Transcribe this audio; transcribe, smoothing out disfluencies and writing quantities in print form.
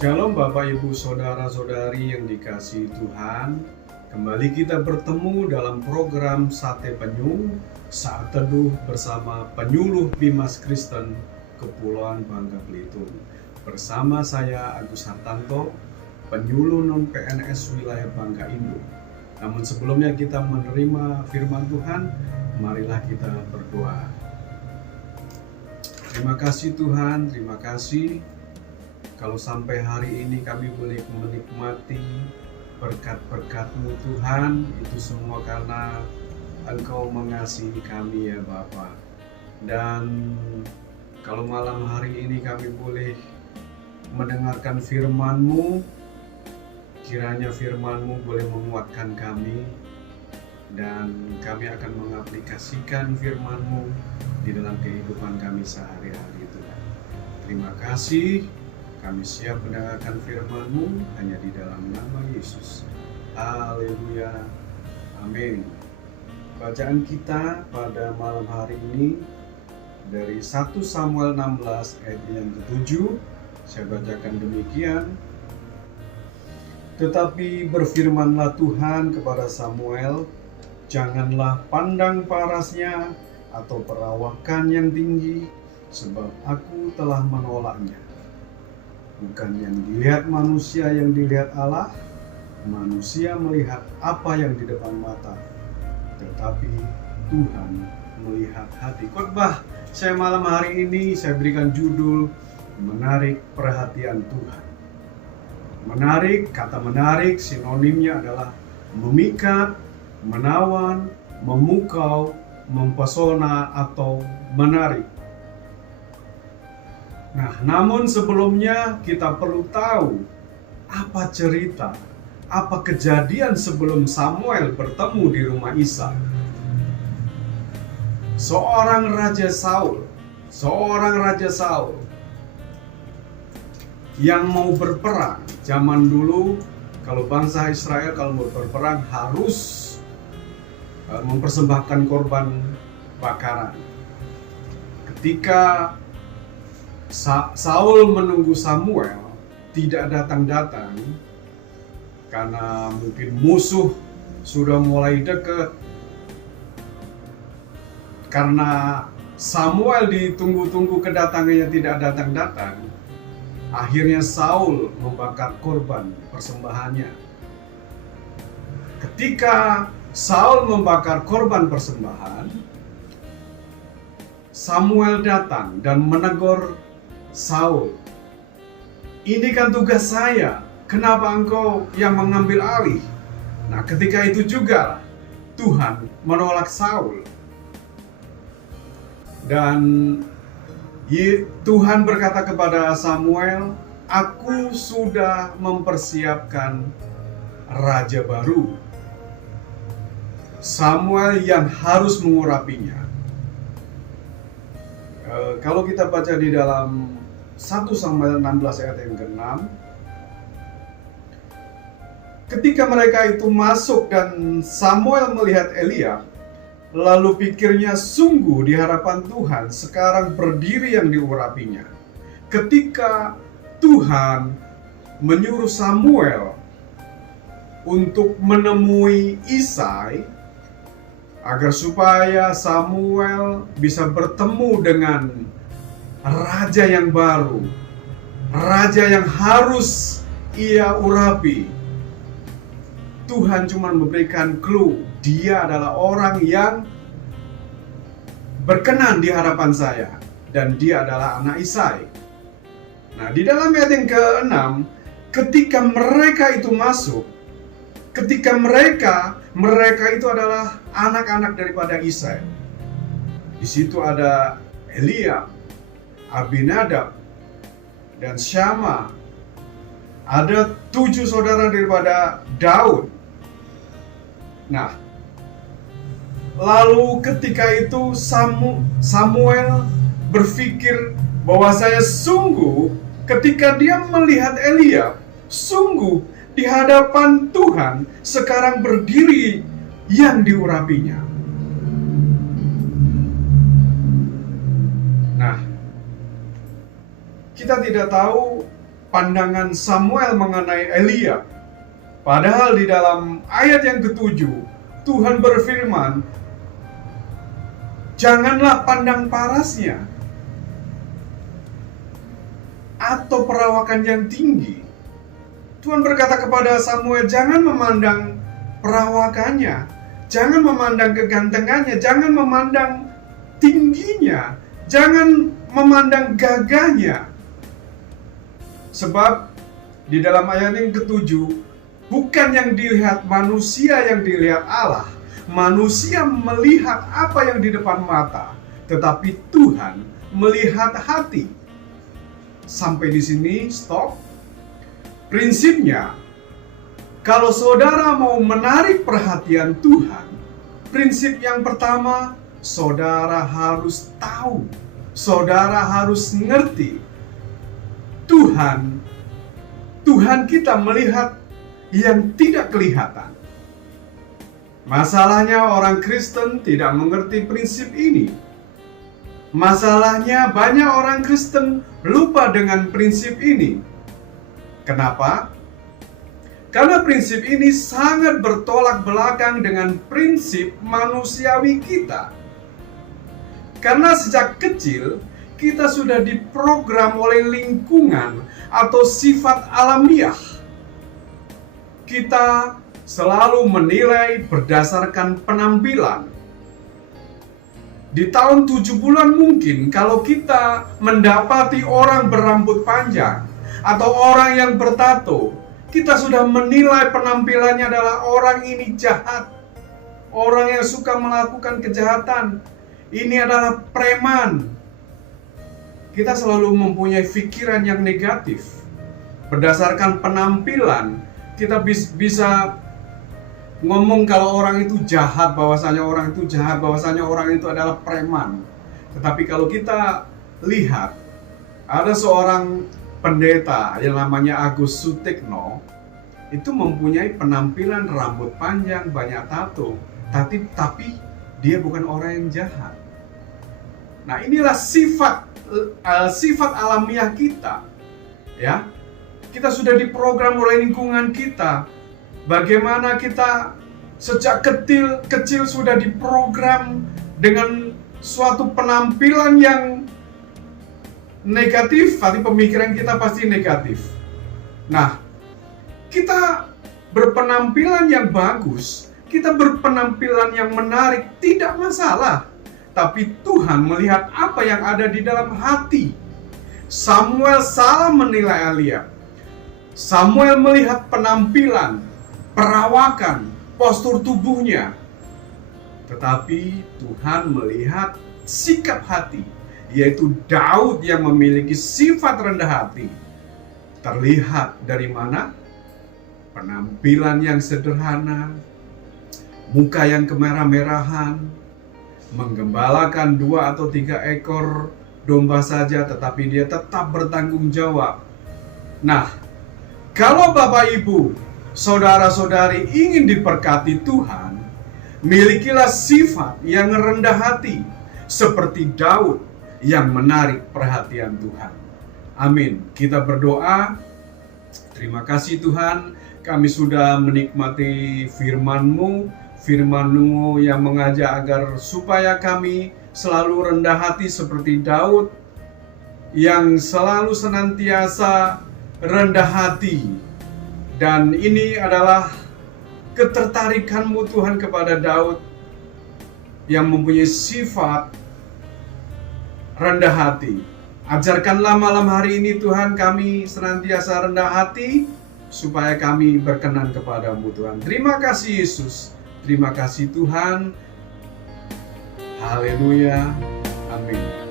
Shalom Bapak Ibu Saudara-saudari yang dikasihi Tuhan. Kembali kita bertemu dalam program Sate Penyu, Saat Teduh bersama Penyuluh Bimas Kristen Kepulauan Bangka Belitung. Bersama saya Agus Hartanto, Penyuluh non-PNS wilayah Bangka Indo. Namun sebelumnya kita menerima firman Tuhan, marilah kita berdoa. Terima kasih Tuhan, terima kasih. Kalau sampai hari ini kami boleh menikmati berkat-berkat-Mu Tuhan, itu semua karena Engkau mengasihi kami ya Bapa. Dan kalau malam hari ini kami boleh mendengarkan firman-Mu, kiranya firman-Mu boleh menguatkan kami, dan kami akan mengaplikasikan firman-Mu di dalam kehidupan kami sehari-hari Tuhan. Terima kasih. Kami siap mendengarkan firman-Mu hanya di dalam nama Yesus. Haleluya. Amin. Bacaan kita pada malam hari ini dari 1 Samuel 16 ayat yang ke-7. Saya bacakan demikian. Tetapi berfirmanlah Tuhan kepada Samuel, janganlah pandang parasnya atau perawakan yang tinggi, sebab aku telah menolaknya. Bukan yang dilihat manusia yang dilihat Allah, manusia melihat apa yang di depan mata, tetapi Tuhan melihat hati. Khotbah saya malam hari ini saya berikan judul Menarik Perhatian Tuhan. Menarik, kata menarik sinonimnya adalah memikat, menawan, memukau, mempesona atau menarik. Nah, namun sebelumnya kita perlu tahu apa cerita, apa kejadian sebelum Samuel bertemu di rumah Isai. Seorang Raja Saul yang mau berperang. Zaman dulu kalau bangsa Israel kalau mau berperang harus mempersembahkan korban bakaran. Ketika Saul menunggu Samuel tidak datang-datang karena mungkin musuh sudah mulai dekat. Karena Samuel ditunggu-tunggu kedatangannya tidak datang-datang, akhirnya Saul membakar korban persembahannya. Ketika Saul membakar korban persembahan, Samuel datang dan menegur Saul, ini kan tugas saya, kenapa engkau yang mengambil alih? Nah, ketika itu juga Tuhan menolak Saul. Dan Tuhan berkata kepada Samuel, aku sudah mempersiapkan raja baru. Samuel yang harus mengurapinya. Kalau kita baca di dalam 1 Samuel 16 ayat yang ke-6, ketika mereka itu masuk dan Samuel melihat Eliab, lalu pikirnya sungguh di hadapan Tuhan sekarang berdiri yang diurapinya. Ketika Tuhan menyuruh Samuel untuk menemui Isai agar supaya Samuel bisa bertemu dengan raja yang baru, raja yang harus ia urapi. Tuhan cuma memberikan clue, dia adalah orang yang berkenan di hadapan saya, dan dia adalah anak Isai. Nah, di dalam ayat yang ke-6, ketika mereka itu masuk, ketika mereka itu adalah anak-anak daripada Isai. Di situ ada Eliab, Abinadab, dan Syama. Ada 7 saudara daripada Daud. Nah, lalu ketika itu Samuel berpikir bahwa saya sungguh ketika dia melihat Eliab, sungguh di hadapan Tuhan sekarang berdiri yang diurapinya. Nah, kita tidak tahu pandangan Samuel mengenai Elia. Padahal di dalam ayat yang ke-7, Tuhan berfirman, janganlah pandang parasnya atau perawakan yang tinggi. Tuhan berkata kepada Samuel, jangan memandang perawakannya, jangan memandang kegantengannya, jangan memandang tingginya, jangan memandang gagahnya. Sebab di dalam ayat yang ke-7, bukan yang dilihat manusia yang dilihat Allah. Manusia melihat apa yang di depan mata, tetapi Tuhan melihat hati. Sampai di sini stop. Prinsipnya, kalau saudara mau menarik perhatian Tuhan, prinsip yang pertama, saudara harus tahu, saudara harus ngerti. Tuhan kita melihat yang tidak kelihatan. Masalahnya orang Kristen tidak mengerti prinsip ini. Masalahnya banyak orang Kristen lupa dengan prinsip ini. Kenapa? Karena prinsip ini sangat bertolak belakang dengan prinsip manusiawi kita. Karena sejak kecil kita sudah diprogram oleh lingkungan atau sifat alamiah. Kita selalu menilai berdasarkan penampilan. Di tahun 7 bulan mungkin kalau kita mendapati orang berambut panjang atau orang yang bertato, kita sudah menilai penampilannya adalah orang ini jahat, orang yang suka melakukan kejahatan, ini adalah preman. Kita selalu mempunyai pikiran yang negatif. Berdasarkan penampilan, kita bisa ngomong kalau orang itu jahat, bahwasanya orang itu jahat, bahwasanya orang itu adalah preman. Tetapi kalau kita lihat, ada seorang pendeta yang namanya Agus Sutikno, itu mempunyai penampilan rambut panjang, banyak tato, tapi dia bukan orang yang jahat. Nah, inilah sifat alamiah kita, ya. Kita sudah diprogram oleh lingkungan kita. Bagaimana kita sejak kecil sudah diprogram dengan suatu penampilan yang negatif, tapi pemikiran kita pasti negatif. Nah, kita berpenampilan yang bagus, kita berpenampilan yang menarik, tidak masalah. Tapi Tuhan melihat apa yang ada di dalam hati. Samuel salah menilai Elia. Samuel melihat penampilan, perawakan, postur tubuhnya. Tetapi Tuhan melihat sikap hati, yaitu Daud yang memiliki sifat rendah hati. Terlihat dari mana? Penampilan yang sederhana, muka yang kemerah-merahan, menggembalakan 2 atau 3 ekor domba saja, tetapi dia tetap bertanggung jawab. Nah, kalau Bapak Ibu, saudara-saudari ingin diberkati Tuhan, milikilah sifat yang rendah hati, seperti Daud yang menarik perhatian Tuhan. Amin. Kita berdoa. Terima kasih Tuhan, kami sudah menikmati firman-Mu, firman-Mu yang mengajak agar supaya kami selalu rendah hati seperti Daud, yang selalu senantiasa rendah hati. Dan ini adalah ketertarikan-Mu Tuhan kepada Daud yang mempunyai sifat rendah hati. Ajarkanlah malam hari ini Tuhan kami senantiasa rendah hati, supaya kami berkenan kepada-Mu Tuhan. Terima kasih Yesus. Terima kasih Tuhan. Haleluya. Amin.